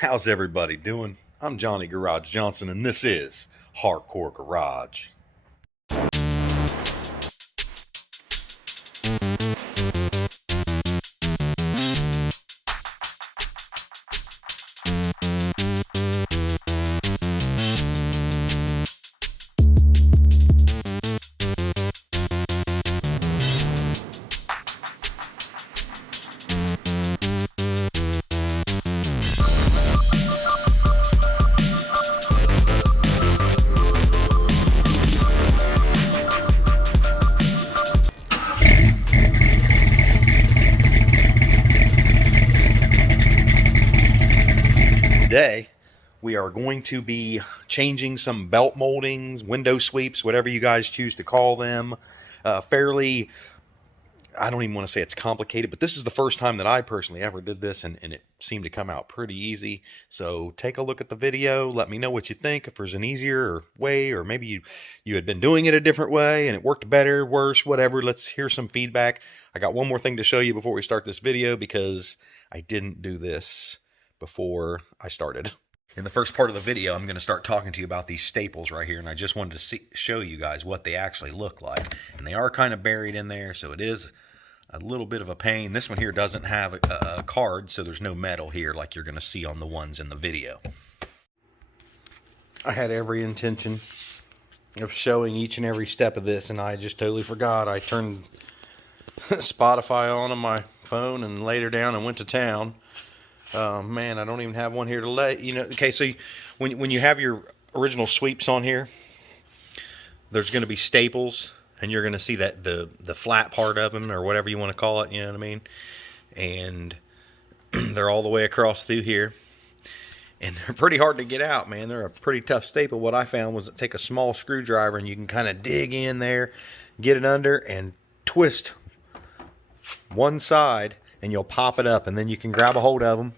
How's everybody doing? I'm Johnny Garage Johnson, and this is Hardcore Garage. Today, we are going to be changing some belt moldings, window sweeps, whatever you guys choose to call them. Fairly, I don't even want to say it's complicated, but this is the first time that I personally ever did this, and it seemed to come out pretty easy. So take a look at the video. Let me know what you think, if there's an easier way, or maybe you had been doing it a different way and it worked better, worse, whatever. Let's hear some feedback. I got one more thing to show you before we start this video, because I didn't do this before I started. In the first part of the video, I'm going to start talking to you about these staples right here, and I just wanted to show you guys what they actually look like. And they are kind of buried in there, so it is a little bit of a pain. This one here doesn't have a card, so there's no metal here like you're going to see on the ones in the video. I had every intention of showing each and every step of this, and I just totally forgot. I turned Spotify on my phone and laid her down and went to town. Man, I don't even have one here to let you know. Okay, so when you have your original sweeps on here, there's going to be staples, and you're going to see that the flat part of them, or whatever you want to call it, you know what I mean? And they're all the way across through here, and they're pretty hard to get out, man. They're a pretty tough staple. What I found was take a small screwdriver, and you can kind of dig in there, get it under, and twist one side, and you'll pop it up, and then you can grab a hold of them,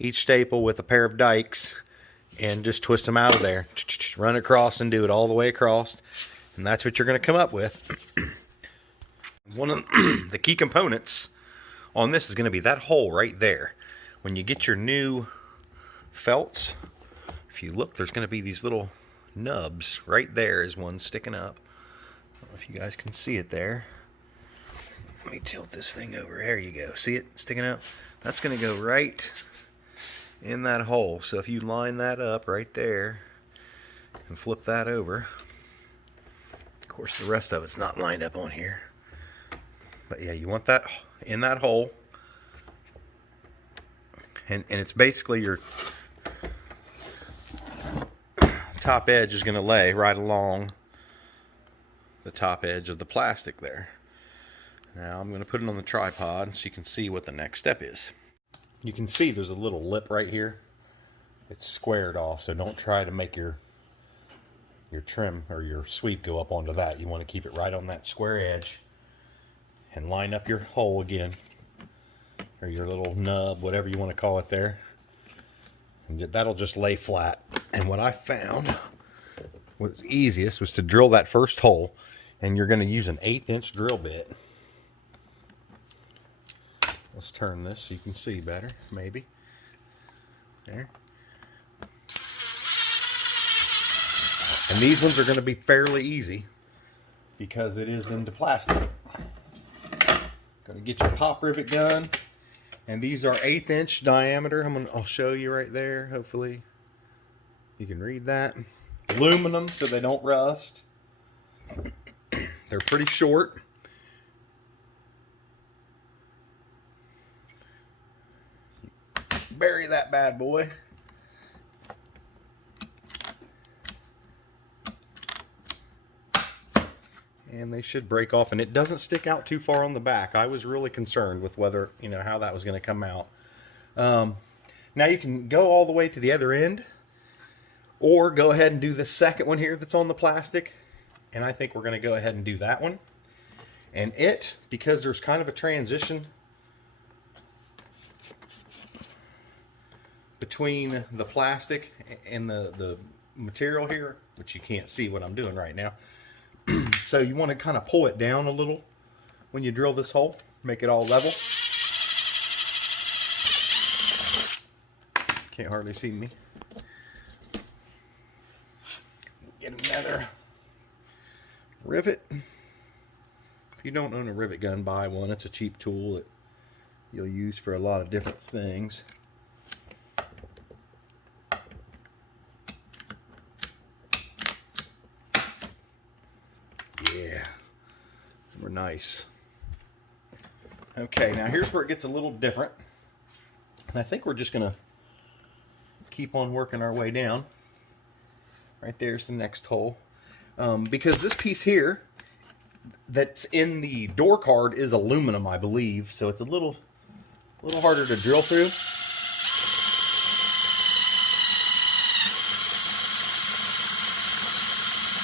each staple with a pair of dikes, and just twist them out of there. Run it across and do it all the way across, and that's what you're going to come up with. One of the key components on this is going to be that hole right there. When you get your new felts, if you look, there's going to be these little nubs. Right there is one sticking up. I don't know if you guys can see it there. Let me tilt this thing over. There you go. See it sticking out? That's going to go right in that hole. So if you line that up right there and flip that over, of course the rest of it's not lined up on here, but yeah, you want that in that hole, and it's basically your top edge is going to lay right along the top edge of the plastic there. Now I'm going to put it on the tripod so you can see what the next step is. You can see there's a little lip right here. It's squared off, so don't try to make your trim or your sweep go up onto that. You want to keep it right on that square edge and line up your hole again, or your little nub, whatever you want to call it there. And that'll just lay flat. And what I found was easiest was to drill that first hole, and you're going to use an 1/8 inch drill bit. Let's turn this so you can see better, maybe. There. And these ones are going to be fairly easy because it is into plastic. Going to get your pop rivet gun, and these are 1/8 inch diameter. I'll show you right there. Hopefully you can read that. Aluminum so they don't rust. They're pretty short. Bury that bad boy. And they should break off, and it doesn't stick out too far on the back. I was really concerned with whether, how that was going to come out. Now you can go all the way to the other end, or go ahead and do the second one here that's on the plastic. And I think we're going to go ahead and do that one. And because there's kind of a transition between the plastic and the material here, which you can't see what I'm doing right now. So you want to kind of pull it down a little when you drill this hole, make it all level. Can't hardly see me. Get another rivet. If you don't own a rivet gun, buy one. It's a cheap tool that you'll use for a lot of different things. Yeah, we're nice. Okay, now here's where it gets a little different. And I think we're just gonna keep on working our way down. Right there's the next hole. Because this piece here that's in the door card is aluminum, I believe, so it's a little harder to drill through.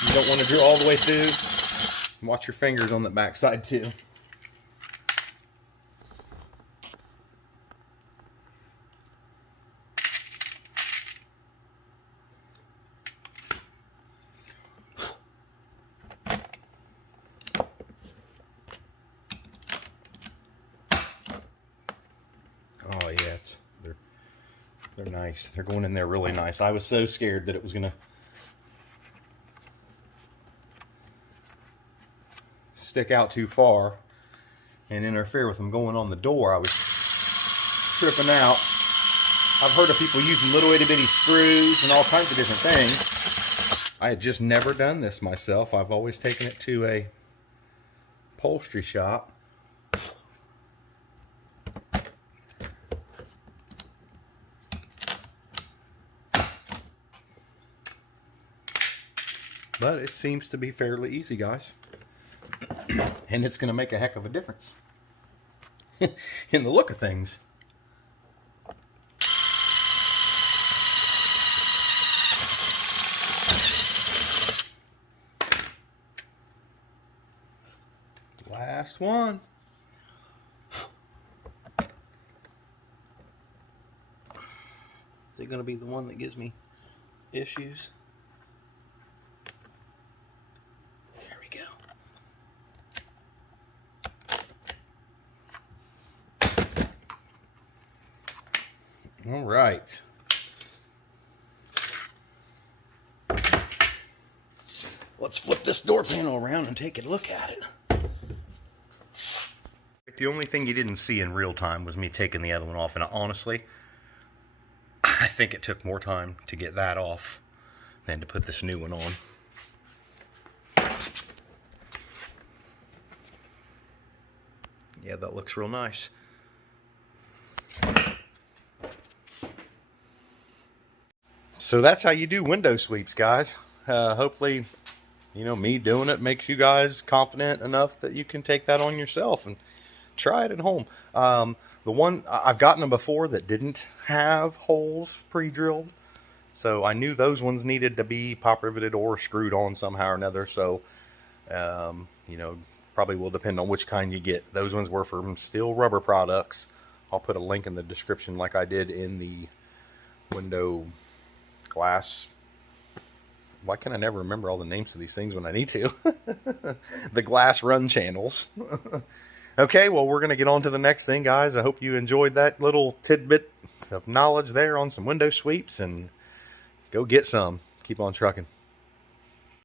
You don't want to drill all the way through. Watch your fingers on the back side too. Oh yeah, they're nice. They're going in there really nice. I was so scared that it was gonna stick out too far and interfere with them going on the door. I was tripping out. I've heard of people using little itty bitty screws and all kinds of different things. I had just never done this myself. I've always taken it to a upholstery shop. But it seems to be fairly easy, guys. And it's going to make a heck of a difference in the look of things. Last one. Is it going to be the one that gives me issues? All right. Let's flip this door panel around and take a look at it. The only thing you didn't see in real time was me taking the other one off, and honestly, I think it took more time to get that off than to put this new one on. Yeah, that looks real nice. So that's how you do window sweeps, guys. Hopefully, you know, me doing it makes you guys confident enough that you can take that on yourself and try it at home. The one I've gotten them before that didn't have holes pre-drilled, so I knew those ones needed to be pop riveted or screwed on somehow or another. So, you know, probably will depend on which kind you get. Those ones were from Steele Rubber Products. I'll put a link in the description like I did in the window glass. Why can I never remember all the names of these things when I need to? The glass run channels. Okay, well, we're going to get on to the next thing, guys. I hope you enjoyed that little tidbit of knowledge there on some window sweeps, and go get some. Keep on trucking.